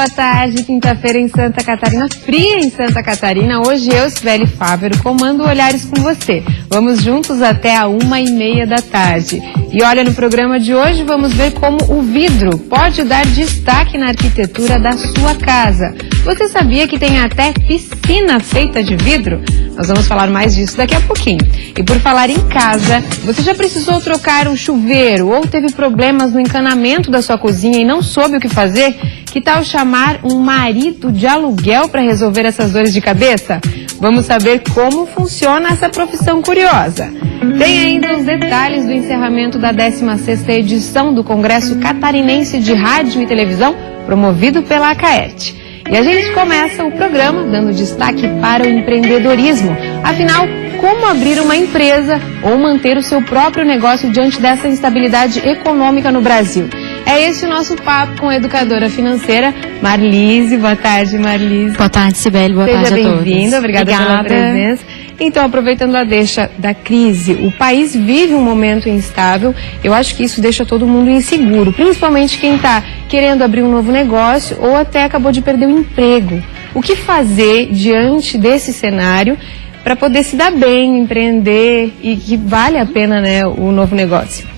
boa tarde. Quinta-feira em Santa Catarina, fria em Santa Catarina. Hoje eu, Sibeli Fávero, comando Olhares com você. Vamos juntos até a 1h30 da tarde. E olha, no programa de hoje vamos ver como o vidro pode dar destaque na arquitetura da sua casa. Você sabia que tem até piscina feita de vidro? Nós vamos falar mais disso daqui a pouquinho. E por falar em casa, você já precisou trocar um chuveiro ou teve problemas no encanamento da sua cozinha e não soube o que fazer? Que tal chamar um marido de aluguel para resolver essas dores de cabeça? Vamos saber como funciona essa profissão curiosa. Tem ainda os detalhes do encerramento da 16ª edição do Congresso Catarinense de Rádio e Televisão, promovido pela Acaerte. E a gente começa o programa dando destaque para o empreendedorismo. Afinal, como abrir uma empresa ou manter o seu próprio negócio diante dessa instabilidade econômica no Brasil? É esse o nosso papo com a educadora financeira Marlise. Boa tarde, Marlise. Boa tarde, Sibeli. Boa tarde a todos. Seja bem-vinda. Obrigada pela presença. Então, aproveitando a deixa da crise, o país vive um momento instável. Eu acho que isso deixa todo mundo inseguro, principalmente quem está querendo abrir um novo negócio ou até acabou de perder o emprego. O que fazer diante desse cenário para poder se dar bem, empreender e que vale a pena, né, o novo negócio?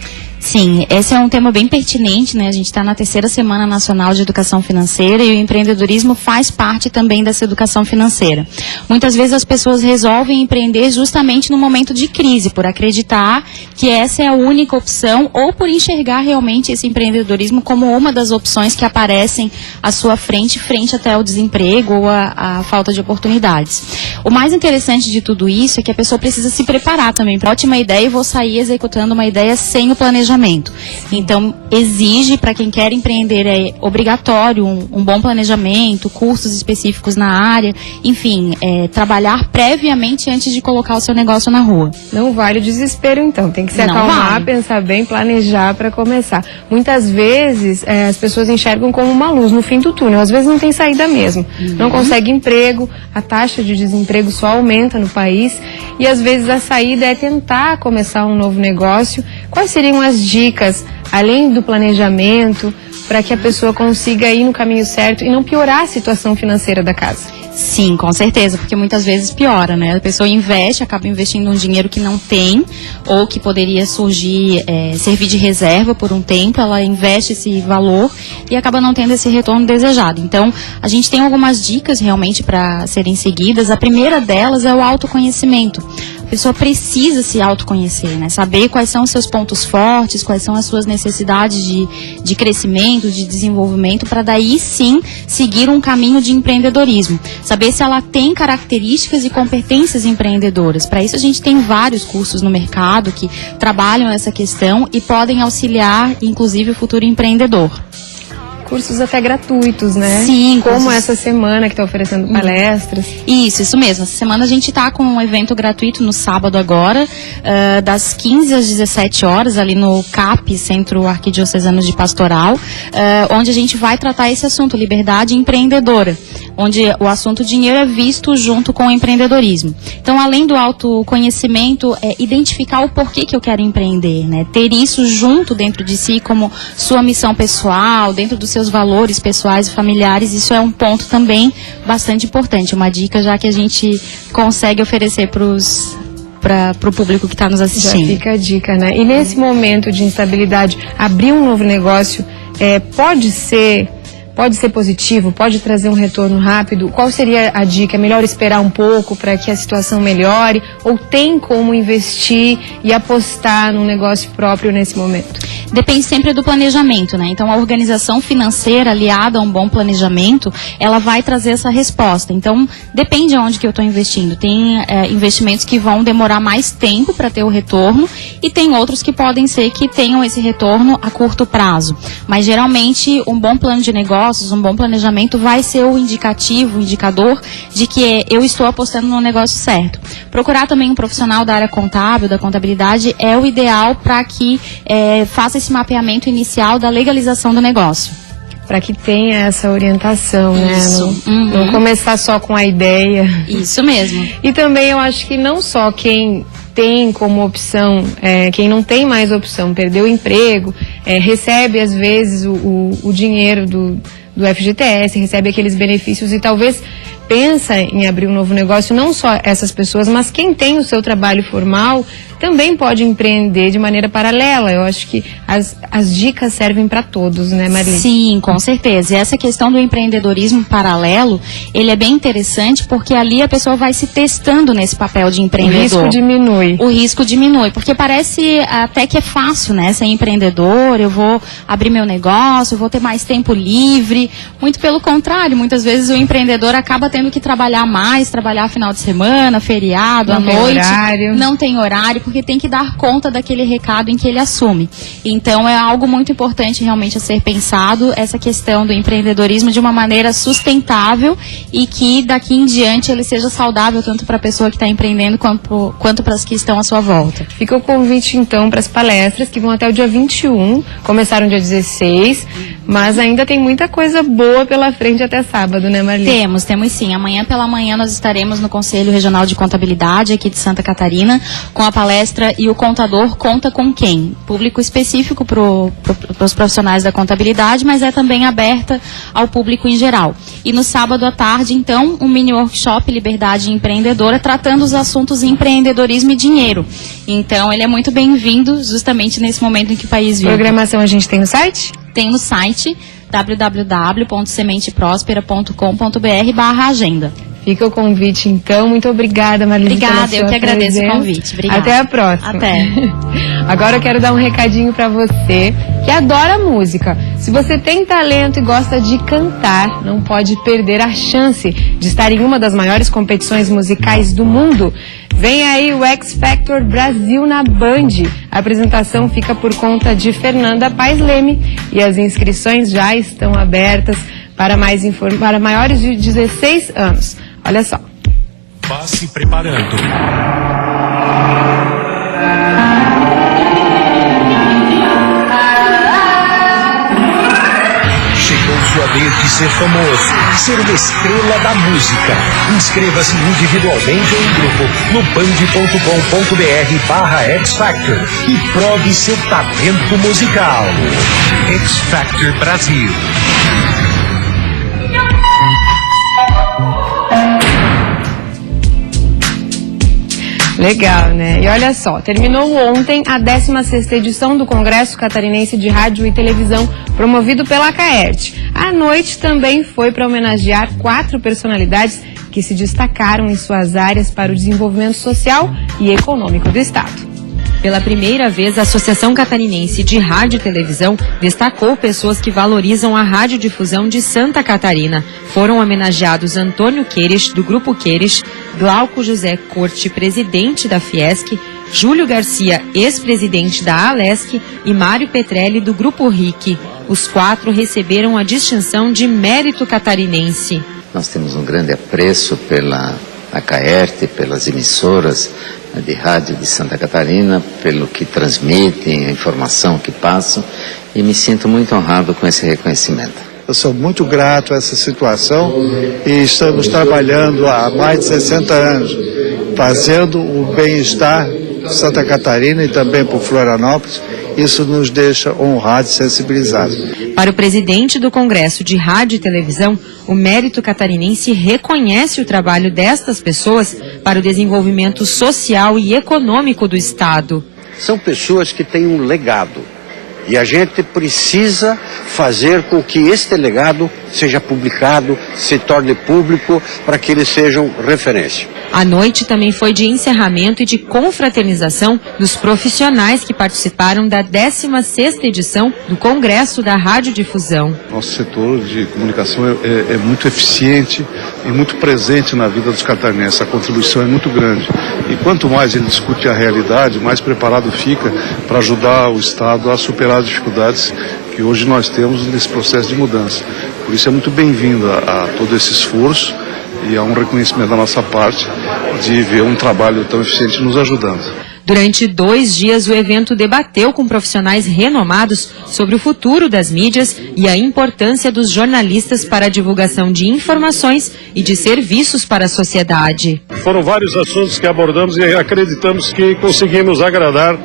Sim, esse é um tema bem pertinente, né? A gente está na 3ª Semana Nacional de Educação Financeira e o empreendedorismo faz parte também dessa educação financeira. Muitas vezes as pessoas resolvem empreender justamente no momento de crise, por acreditar que essa é a única opção ou por enxergar realmente esse empreendedorismo como uma das opções que aparecem à sua frente até ao desemprego ou a falta de oportunidades. O mais interessante de tudo isso é que a pessoa precisa se preparar também para ótima ideia e vou sair executando uma ideia sem o planejamento. Então, exige para quem quer empreender, é obrigatório um bom planejamento, cursos específicos na área, enfim, trabalhar previamente antes de colocar o seu negócio na rua. Não vale o desespero, então. Tem que se acalmar, pensar bem, planejar para começar. Muitas vezes, as pessoas enxergam como uma luz no fim do túnel. Às vezes não tem saída mesmo. Não consegue emprego, a taxa de desemprego só aumenta no país e às vezes a saída é tentar começar um novo negócio. Quais seriam as dicas, além do planejamento, para que a pessoa consiga ir no caminho certo e não piorar a situação financeira da casa? Sim, com certeza, porque muitas vezes piora, né? A pessoa acaba investindo um dinheiro que não tem ou que poderia servir de reserva por um tempo, ela investe esse valor e acaba não tendo esse retorno desejado. Então, a gente tem algumas dicas realmente para serem seguidas. A primeira delas é o autoconhecimento. A pessoa precisa se autoconhecer, né? Saber quais são os seus pontos fortes, quais são as suas necessidades de crescimento, de desenvolvimento, para daí sim seguir um caminho de empreendedorismo. Saber se ela tem características e competências empreendedoras. Para isso a gente tem vários cursos no mercado que trabalham essa questão e podem auxiliar, inclusive, o futuro empreendedor. Cursos até gratuitos, né? Sim. Como essa semana que está oferecendo palestras. Isso mesmo. Essa semana a gente está com um evento gratuito no sábado agora, das 15 às 17 horas, ali no CAP, Centro Arquidiocesano de Pastoral, onde a gente vai tratar esse assunto, liberdade empreendedora, onde o assunto dinheiro é visto junto com o empreendedorismo. Então, além do autoconhecimento, identificar o porquê que eu quero empreender, né? Ter isso junto dentro de si como sua missão pessoal, dentro dos seus valores pessoais e familiares, isso é um ponto também bastante importante, uma dica já que a gente consegue oferecer para o público que está nos assistindo. Já fica a dica, né? E nesse momento de instabilidade, abrir um novo negócio pode ser positivo, pode trazer um retorno rápido? Qual seria a dica? É melhor esperar um pouco para que a situação melhore? Ou tem como investir e apostar num negócio próprio nesse momento? Depende sempre do planejamento, né? Então, a organização financeira aliada a um bom planejamento, ela vai trazer essa resposta. Então, depende aonde que eu estou investindo. Tem investimentos que vão demorar mais tempo para ter o retorno e tem outros que podem ser que tenham esse retorno a curto prazo. Mas, geralmente, um bom plano de negócios, um bom planejamento vai ser o indicativo, o indicador de que eu estou apostando no negócio certo. Procurar também um profissional da área contábil, da contabilidade, é o ideal para que faça esse mapeamento inicial da legalização do negócio. Para que tenha essa orientação, isso. né? Não começar só com a ideia. Isso mesmo. E também eu acho que não só quem tem como opção, quem não tem mais opção, perdeu o emprego, recebe às vezes o dinheiro do FGTS, recebe aqueles benefícios e talvez pensa em abrir um novo negócio, não só essas pessoas, mas quem tem o seu trabalho formal também pode empreender de maneira paralela. Eu acho que as dicas servem para todos, né, Marli? Sim, com certeza. E essa questão do empreendedorismo paralelo, ele é bem interessante porque ali a pessoa vai se testando nesse papel de empreendedor. O risco diminui. O risco diminui, porque parece até que é fácil, né, ser empreendedor, eu vou abrir meu negócio, eu vou ter mais tempo livre. Muito pelo contrário, muitas vezes o empreendedor acaba tendo que trabalhar mais, trabalhar final de semana, feriado, à noite. Não tem horário, porque tem que dar conta daquele recado em que ele assume. Então é algo muito importante realmente a ser pensado, essa questão do empreendedorismo de uma maneira sustentável e que daqui em diante ele seja saudável tanto para a pessoa que está empreendendo quanto para as que estão à sua volta. Fica o convite então para as palestras que vão até o dia 21, começaram dia 16, mas ainda tem muita coisa boa pela frente até sábado, né, Marli? Temos sim. Amanhã pela manhã nós estaremos no Conselho Regional de Contabilidade aqui de Santa Catarina com a palestra E o Contador Conta com Quem? Público específico para os profissionais da contabilidade, mas é também aberta ao público em geral. E no sábado à tarde, então, um mini workshop Liberdade Empreendedora tratando os assuntos empreendedorismo e dinheiro. Então, ele é muito bem-vindo justamente nesse momento em que o país vive. Programação a gente tem no site? Tem no site www.sementeprospera.com.br/agenda. Fica o convite, então. Muito obrigada, Marli. Obrigada, eu que agradeço o convite. Obrigada. Até a próxima. Até. Agora eu quero dar um recadinho para você que adora música. Se você tem talento e gosta de cantar, não pode perder a chance de estar em uma das maiores competições musicais do mundo. Vem aí o X Factor Brasil na Band. A apresentação fica por conta de Fernanda Paes Leme e as inscrições já estão abertas para maiores de 16 anos. Olha só. Vá se preparando. Chegou sua vez de ser famoso, ser uma estrela da música. Inscreva-se individualmente ou em grupo no band.com.br/X Factor e prove seu talento musical. X Factor Brasil. Legal, né? E olha só, terminou ontem a 16ª edição do Congresso Catarinense de Rádio e Televisão, promovido pela CAERT. A noite também foi para homenagear 4 personalidades que se destacaram em suas áreas para o desenvolvimento social e econômico do Estado. Pela primeira vez, a Associação Catarinense de Rádio e Televisão destacou pessoas que valorizam a radiodifusão de Santa Catarina. Foram homenageados Antônio Queires, do Grupo Queires, Glauco José Corte, presidente da Fiesc, Júlio Garcia, ex-presidente da Alesc, e Mário Petrelli, do Grupo RIC. Os 4 receberam a distinção de Mérito Catarinense. Nós temos um grande apreço pela CAERT, pelas emissoras de rádio de Santa Catarina, pelo que transmitem, a informação que passam, e me sinto muito honrado com esse reconhecimento. Eu sou muito grato a essa situação e estamos trabalhando há mais de 60 anos, fazendo o bem-estar de Santa Catarina e também por Florianópolis. Isso nos deixa honrados e sensibilizados. Para o presidente do Congresso de Rádio e Televisão, o Mérito Catarinense reconhece o trabalho destas pessoas para o desenvolvimento social e econômico do Estado. São pessoas que têm um legado e a gente precisa fazer com que este legado seja publicado, se torne público, para que eles sejam referência. A noite também foi de encerramento e de confraternização dos profissionais que participaram da 16ª edição do Congresso da Radiodifusão. Nosso setor de comunicação é muito eficiente e muito presente na vida dos catarinenses. A contribuição é muito grande. E quanto mais ele discute a realidade, mais preparado fica para ajudar o Estado a superar as dificuldades que hoje nós temos nesse processo de mudança. Por isso é muito bem-vindo a todo esse esforço e a um reconhecimento da nossa parte de ver um trabalho tão eficiente nos ajudando. Durante 2 dias, o evento debateu com profissionais renomados sobre o futuro das mídias e a importância dos jornalistas para a divulgação de informações e de serviços para a sociedade. Foram vários assuntos que abordamos e acreditamos que conseguimos agradar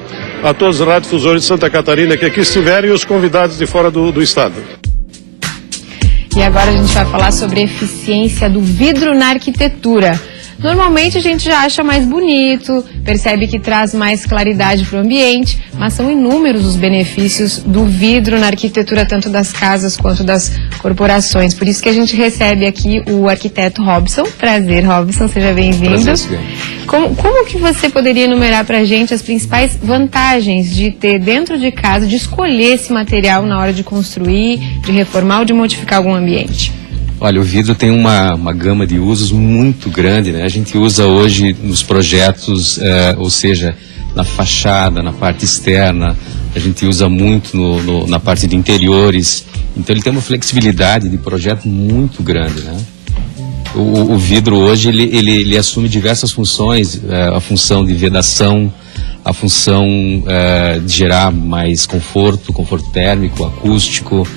a todos os radiodifusores de Santa Catarina que aqui estiveram e os convidados de fora do estado. E agora a gente vai falar sobre a eficiência do vidro na arquitetura. Normalmente a gente já acha mais bonito, percebe que traz mais claridade para o ambiente, mas são inúmeros os benefícios do vidro na arquitetura, tanto das casas quanto das corporações. Por isso que a gente recebe aqui o arquiteto Robson. Prazer, Robson, seja bem-vindo. Como que você poderia enumerar para a gente as principais vantagens de ter dentro de casa, de escolher esse material na hora de construir, de reformar ou de modificar algum ambiente? Olha, o vidro tem uma gama de usos muito grande, né? A gente usa hoje nos projetos, ou seja, na fachada, na parte externa, a gente usa muito na parte de interiores. Então ele tem uma flexibilidade de projeto muito grande, né? O vidro hoje, ele assume diversas funções, a função de vedação, a função de gerar mais conforto térmico, acústico.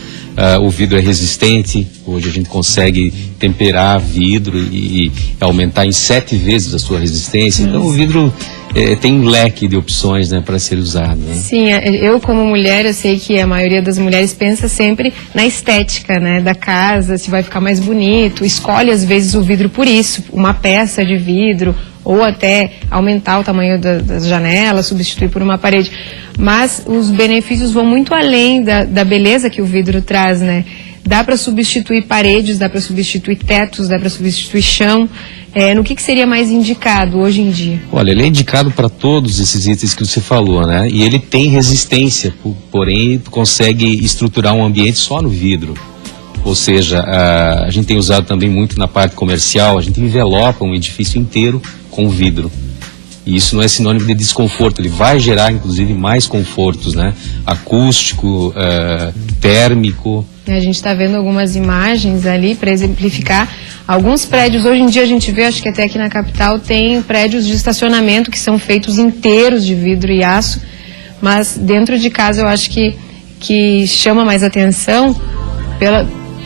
O vidro é resistente, hoje a gente consegue temperar vidro e aumentar em 7 vezes a sua resistência. Então o vidro tem um leque de opções, né, para ser usado, né? Sim, eu como mulher, eu sei que a maioria das mulheres pensa sempre na estética, né, da casa, se vai ficar mais bonito, escolhe às vezes o vidro por isso, uma peça de vidro, ou até aumentar o tamanho das janelas, substituir por uma parede. Mas os benefícios vão muito além da beleza que o vidro traz, né? Dá para substituir paredes, dá para substituir tetos, dá para substituir chão. No que seria mais indicado hoje em dia? Olha, ele é indicado para todos esses itens que você falou, né? E ele tem resistência, porém consegue estruturar um ambiente só no vidro. Ou seja, a gente tem usado também muito na parte comercial, a gente envelopa um edifício inteiro com vidro. E isso não é sinônimo de desconforto, ele vai gerar inclusive mais confortos, né? Acústico, térmico. A gente está vendo algumas imagens ali para exemplificar. Alguns prédios, hoje em dia a gente vê, acho que até aqui na capital, tem prédios de estacionamento que são feitos inteiros de vidro e aço, mas dentro de casa eu acho que chama mais atenção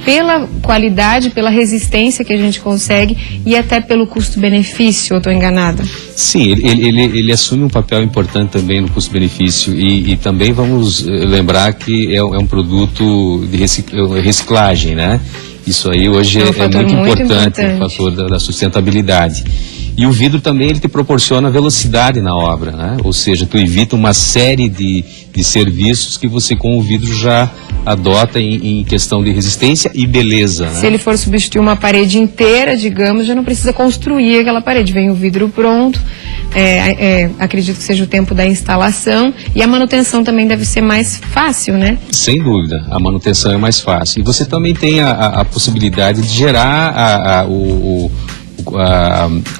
pela qualidade, pela resistência que a gente consegue e até pelo custo-benefício, eu estou enganada? Sim, ele assume um papel importante também no custo-benefício e também vamos lembrar que é um produto de reciclagem, né? Isso aí hoje é muito importante, o fator da sustentabilidade. E o vidro também ele te proporciona velocidade na obra, né? Ou seja, tu evita uma série de serviços que você com o vidro já adota em questão de resistência e beleza, né? Se ele for substituir uma parede inteira, digamos, já não precisa construir aquela parede, vem o vidro pronto. Acredito que seja o tempo da instalação e a manutenção também deve ser mais fácil, né? Sem dúvida, a manutenção é mais fácil. E você também tem a possibilidade de gerar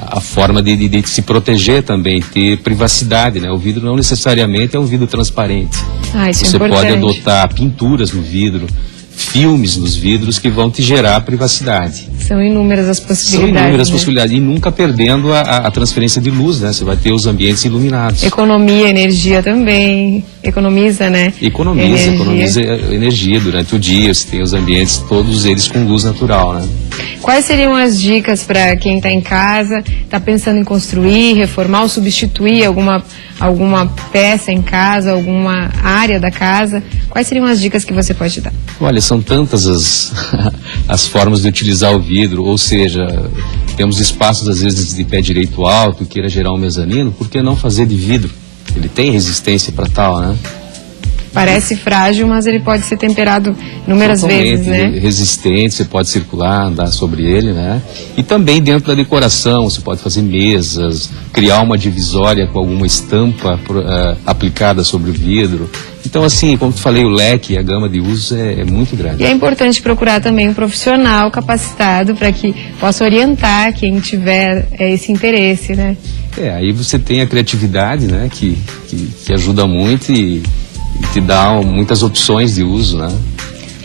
a forma de se proteger também, ter privacidade, né? O vidro não necessariamente é um vidro transparente. Isso você é importante. pode adotar pinturas no vidro, filmes nos vidros que vão te gerar privacidade. São inúmeras as possibilidades. São inúmeras né? possibilidades. E nunca perdendo a transferência de luz, né? Você vai ter os ambientes iluminados. Economia, energia também. Economiza, né? Economiza energia durante o dia. Você tem os ambientes, todos eles com luz natural, né? Quais seriam as dicas para quem está em casa, está pensando em construir, reformar ou substituir alguma peça em casa, alguma área da casa? Quais seriam as dicas que você pode dar? Olha, são tantas as formas de utilizar o vidro, ou seja, temos espaços às vezes de pé direito alto, queira gerar um mezanino, por que não fazer de vidro? Ele tem resistência para tal, né? Parece frágil, mas ele pode ser temperado inúmeras vezes, né? Resistente, você pode circular, andar sobre ele, né? E também dentro da decoração, você pode fazer mesas, criar uma divisória com alguma estampa aplicada sobre o vidro. Então, assim, como eu falei, o leque, a gama de usos é muito grande. E é importante procurar também um profissional capacitado para que possa orientar quem tiver esse interesse, né? Aí você tem a criatividade, né? Que ajuda muito e te dá muitas opções de uso, né?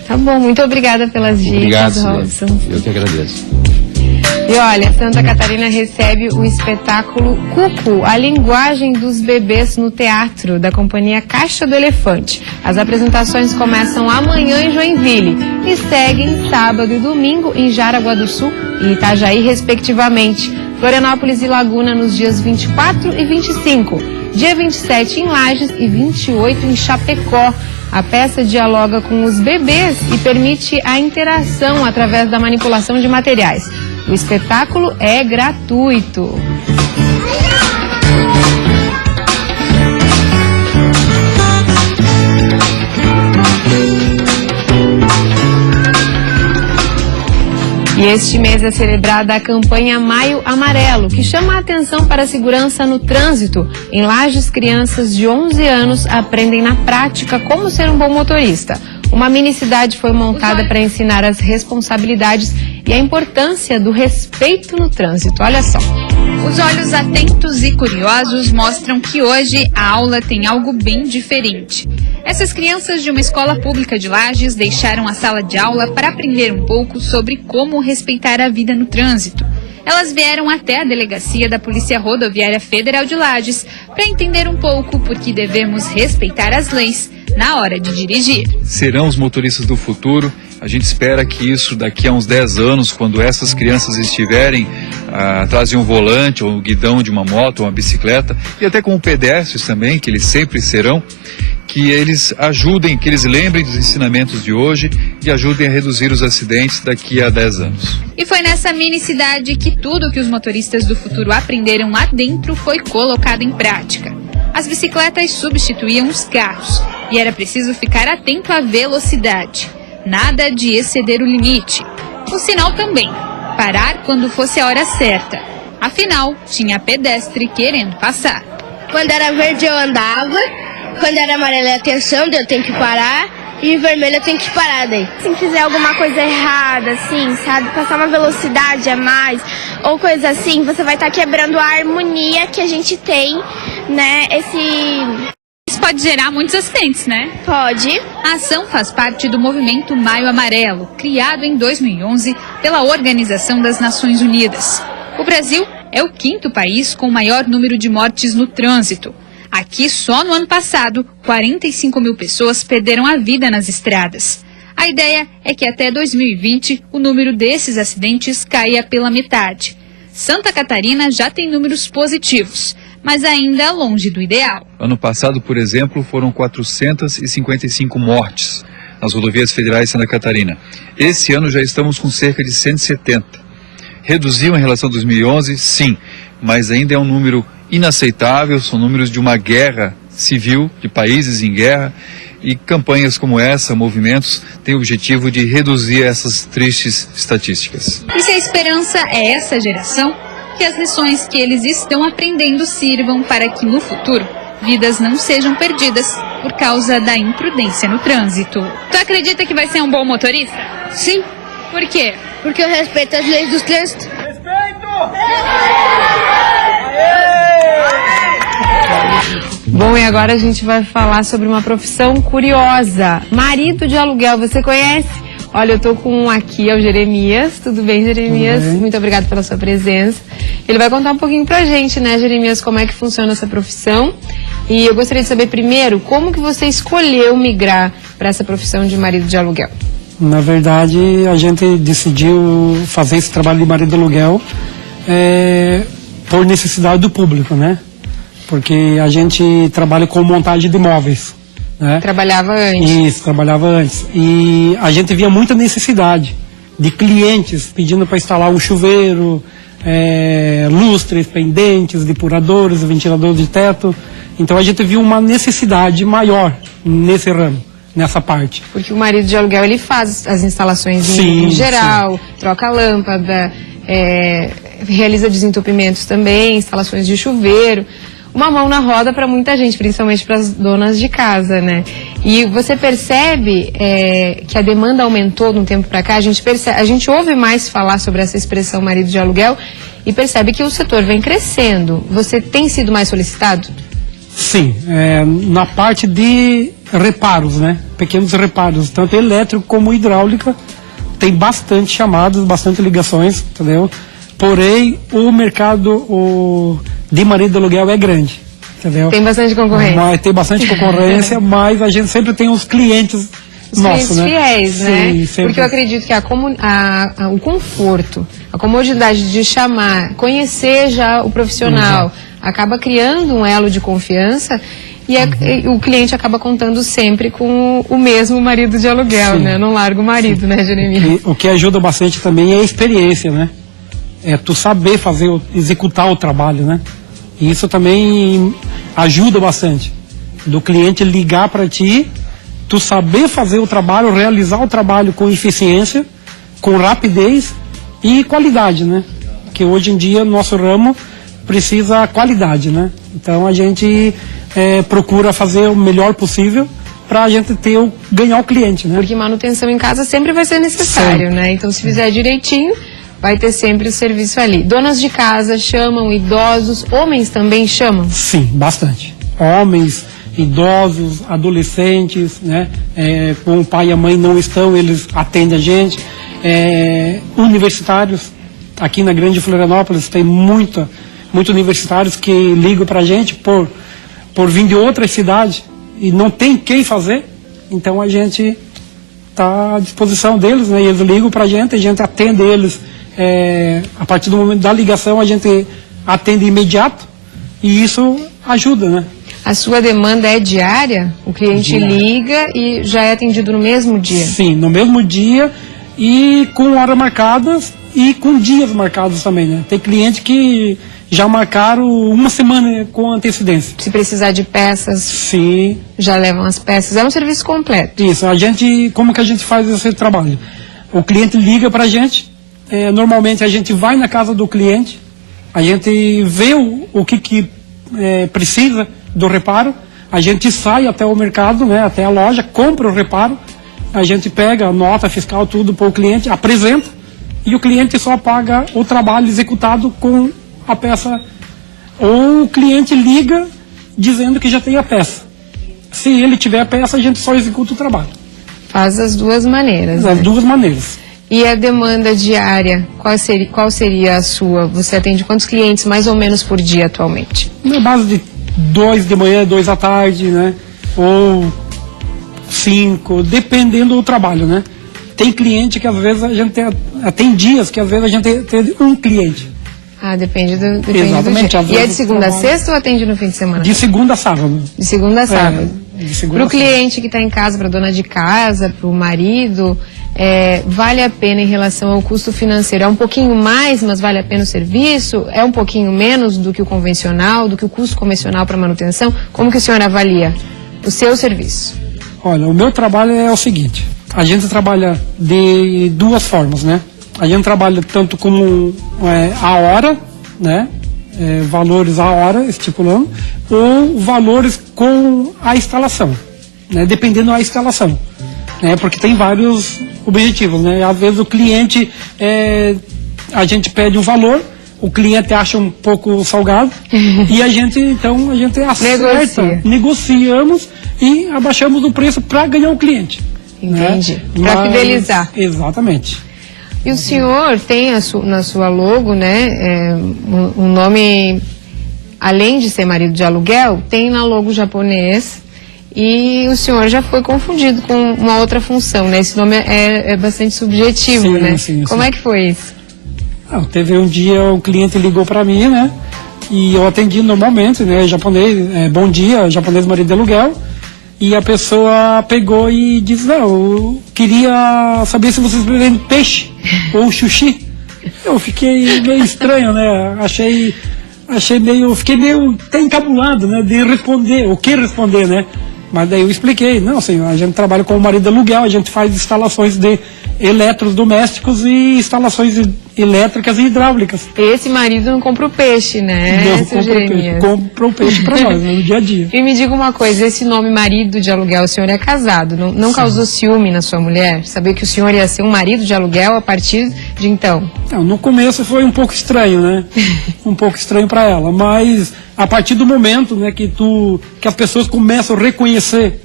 Tá bom, muito obrigada pelas dicas, Robson. Eu que agradeço. E olha, Santa Catarina recebe o espetáculo Cuco, a linguagem dos bebês no teatro, da companhia Caixa do Elefante. As apresentações começam amanhã em Joinville e seguem sábado e domingo em Jaraguá do Sul e Itajaí, respectivamente. Florianópolis e Laguna nos dias 24 e 25. Dia 27 em Lages e 28 em Chapecó. A peça dialoga com os bebês e permite a interação através da manipulação de materiais. O espetáculo é gratuito. E este mês é celebrada a campanha Maio Amarelo, que chama a atenção para a segurança no trânsito. Em Lages, crianças de 11 anos aprendem na prática como ser um bom motorista. Uma mini-cidade foi montada para ensinar as responsabilidades e a importância do respeito no trânsito. Olha só. Os olhos atentos e curiosos mostram que hoje a aula tem algo bem diferente. Essas crianças de uma escola pública de Lages deixaram a sala de aula para aprender um pouco sobre como respeitar a vida no trânsito. Elas vieram até a delegacia da Polícia Rodoviária Federal de Lages para entender um pouco por que devemos respeitar as leis na hora de dirigir. Serão os motoristas do futuro. A gente espera que isso daqui a uns 10 anos, quando essas crianças estiverem atrás de um volante ou um guidão de uma moto ou uma bicicleta, e até como pedestres também, que eles sempre serão, que eles ajudem, que eles lembrem dos ensinamentos de hoje e ajudem a reduzir os acidentes daqui a 10 anos. E foi nessa mini cidade que tudo que os motoristas do futuro aprenderam lá dentro foi colocado em prática. As bicicletas substituíam os carros e era preciso ficar atento à velocidade. Nada de exceder o limite. O sinal também. Parar quando fosse a hora certa. Afinal, tinha pedestre querendo passar. Quando era verde eu andava, quando era amarelo é atenção, eu tenho que parar, e vermelho eu tenho que parar daí. Se fizer alguma coisa errada, assim, sabe, passar uma velocidade a mais, ou coisa assim, você vai estar quebrando a harmonia que a gente tem, né, Isso pode gerar muitos acidentes, né? Pode. A ação faz parte do movimento Maio Amarelo, criado em 2011 pela Organização das Nações Unidas. O Brasil é o 5º país com o maior número de mortes no trânsito. Aqui, só no ano passado, 45 mil pessoas perderam a vida nas estradas. A ideia é que até 2020 o número desses acidentes caia pela metade. Santa Catarina já tem números positivos, mas ainda longe do ideal. Ano passado, por exemplo, foram 455 mortes nas rodovias federais de Santa Catarina. Esse ano já estamos com cerca de 170. Reduziu em relação a 2011? Sim, mas ainda é um número inaceitável, são números de uma guerra civil, de países em guerra, e campanhas como essa, movimentos, têm o objetivo de reduzir essas tristes estatísticas. E se a esperança é essa geração, que as lições que eles estão aprendendo sirvam para que no futuro vidas não sejam perdidas por causa da imprudência no trânsito. Tu acredita que vai ser um bom motorista? Sim. Por quê? Porque eu respeito as leis do trânsito. Bom, e agora a gente vai falar sobre uma profissão curiosa. Marido de aluguel, você conhece? Olha, eu tô com um aqui, é o Jeremias. Tudo bem, Jeremias? Tudo bem. Muito obrigada pela sua presença. Ele vai contar um pouquinho pra gente, né, Jeremias, como é que funciona essa profissão. E eu gostaria de saber primeiro, como que você escolheu migrar para essa profissão de marido de aluguel? Na verdade, a gente decidiu fazer esse trabalho de marido de aluguel por necessidade do público, né? Porque a gente trabalha com montagem de imóveis, né? Trabalhava antes. Isso, trabalhava antes. E a gente via muita necessidade de clientes pedindo para instalar um chuveiro, lustres, pendentes, depuradores, ventilador de teto. Então a gente viu uma necessidade maior nesse ramo, nessa parte. Porque o marido de aluguel, ele faz as instalações em geral, troca a lâmpada, realiza desentupimentos também, instalações de chuveiro. Uma mão na roda para muita gente, principalmente para as donas de casa, né? E você percebe que a demanda aumentou de um tempo para cá, a gente ouve mais falar sobre essa expressão marido de aluguel e percebe que o setor vem crescendo. Você tem sido mais solicitado? Sim, na parte de reparos, né? Pequenos reparos, tanto elétrico como hidráulica, tem bastante chamadas, bastante ligações, entendeu? Porém, o mercado de marido de aluguel é grande, entendeu? Tem bastante concorrência. Tem bastante concorrência, mas a gente sempre tem os clientes nossos, né? Fiéis, né? Sim, sempre. Porque eu acredito que o conforto, a comodidade de chamar, conhecer já o profissional, acaba criando um elo de confiança e o cliente acaba contando sempre com o mesmo marido de aluguel, Sim. né? Não larga o marido, né, Jeremias? E o que ajuda bastante também é a experiência, né? É tu saber executar o trabalho, né? E isso também ajuda bastante. Do cliente ligar para ti, tu saber fazer o trabalho, realizar o trabalho com eficiência, com rapidez e qualidade, né? Que hoje em dia nosso ramo precisa qualidade, né? Então a gente procura fazer o melhor possível para a gente ganhar o cliente, né? Porque manutenção em casa sempre vai ser necessário, né? Então se fizer direitinho, vai ter sempre o serviço ali. Donas de casa chamam, idosos, homens também chamam? Sim, bastante. Homens, idosos, adolescentes, né? Com o pai e a mãe não estão, eles atendem a gente. Universitários, aqui na Grande Florianópolis tem muitos universitários que ligam para a gente por vir de outra cidade e não tem quem fazer, então a gente está à disposição deles, né? E eles ligam para a gente atende eles, a partir do momento da ligação a gente atende imediato e isso ajuda, né? A sua demanda é diária? O cliente liga e já é atendido no mesmo dia? Sim, no mesmo dia e com horas marcadas e com dias marcados também, né? Tem cliente que já marcaram uma semana com antecedência. Se precisar de peças, sim, já levam as peças. É um serviço completo. Isso, como que a gente faz esse trabalho? O cliente liga para a gente, normalmente a gente vai na casa do cliente, a gente vê o que precisa do reparo, a gente sai até o mercado, né, até a loja, compra o reparo, a gente pega a nota fiscal, tudo para o cliente, apresenta, e o cliente só paga o trabalho executado com a peça, ou o cliente liga dizendo que já tem a peça. Se ele tiver a peça, a gente só executa o trabalho. Faz as duas maneiras. As duas maneiras. E a demanda diária, qual seria a sua? Você atende quantos clientes mais ou menos por dia atualmente? Na base de 2 de manhã, 2 à tarde, né? Ou 5, dependendo do trabalho, né? Tem cliente que às vezes a gente tem dias que às vezes a gente tem um cliente. Ah, depende do Exatamente, dia. E é de segunda a sexta ou atende no fim de semana? De segunda a sábado. De segunda a sábado. Para o cliente que está em casa, para a dona de casa, para o marido, vale a pena em relação ao custo financeiro? É um pouquinho mais, mas vale a pena o serviço? É um pouquinho menos do que o convencional, do que o custo convencional para manutenção? Como que o senhor avalia o seu serviço? Olha, o meu trabalho é o seguinte, a gente trabalha de duas formas, né? A gente trabalha tanto como a hora, né? Valores a hora, estipulando, ou valores com a instalação, né? Dependendo da instalação, né? Porque tem vários objetivos, né? Às vezes o cliente, a gente pede um valor, o cliente acha um pouco salgado e a gente acerta, negociamos e abaixamos o preço para ganhar o cliente. Entendi. Né? Para fidelizar. Exatamente. E o senhor tem na sua logo, né, um nome, além de ser marido de aluguel, tem na logo japonês e o senhor já foi confundido com uma outra função, né? Esse nome é bastante subjetivo, sim, né? Sim, Como é que foi isso? Teve um dia, o cliente ligou para mim, né? E eu atendi normalmente, né? Japonês, bom dia, japonês marido de aluguel. E a pessoa pegou e disse, não, eu queria saber se vocês vendem peixe ou sushi. Eu fiquei meio estranho, né? Fiquei meio até encabulado, né? De responder, o que responder, né? Mas daí eu expliquei, não senhor, a gente trabalha com o marido de aluguel, a gente faz instalações de eletrodomésticos e instalações elétricas e hidráulicas. Esse marido não compra o peixe, né? Não, compra o peixe para nós, no dia a dia. E me diga uma coisa, esse nome marido de aluguel, o senhor é casado, não causou ciúme na sua mulher? Saber que o senhor ia ser um marido de aluguel a partir de então? Não, no começo foi um pouco estranho, né? Um pouco estranho para ela, mas a partir do momento, né, que as pessoas começam a reconhecer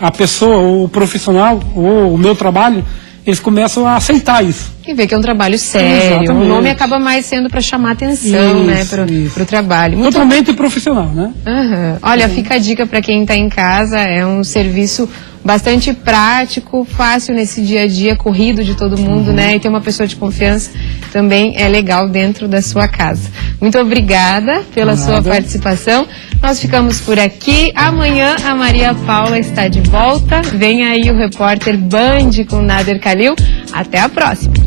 a pessoa, ou o profissional, ou o meu trabalho, eles começam a aceitar isso. E ver que é um trabalho sério. Exatamente. O nome acaba mais sendo para chamar atenção, né, para o trabalho. Totalmente profissional, né? Uhum. Olha, fica a dica para quem está em casa, é um serviço bastante prático, fácil nesse dia a dia, corrido de todo mundo, né, e tem uma pessoa de confiança. Então também é legal dentro da sua casa. Muito obrigada pela sua participação. Nós ficamos por aqui. Amanhã a Maria Paula está de volta. Vem aí o repórter Band com Nader Khalil. Até a próxima.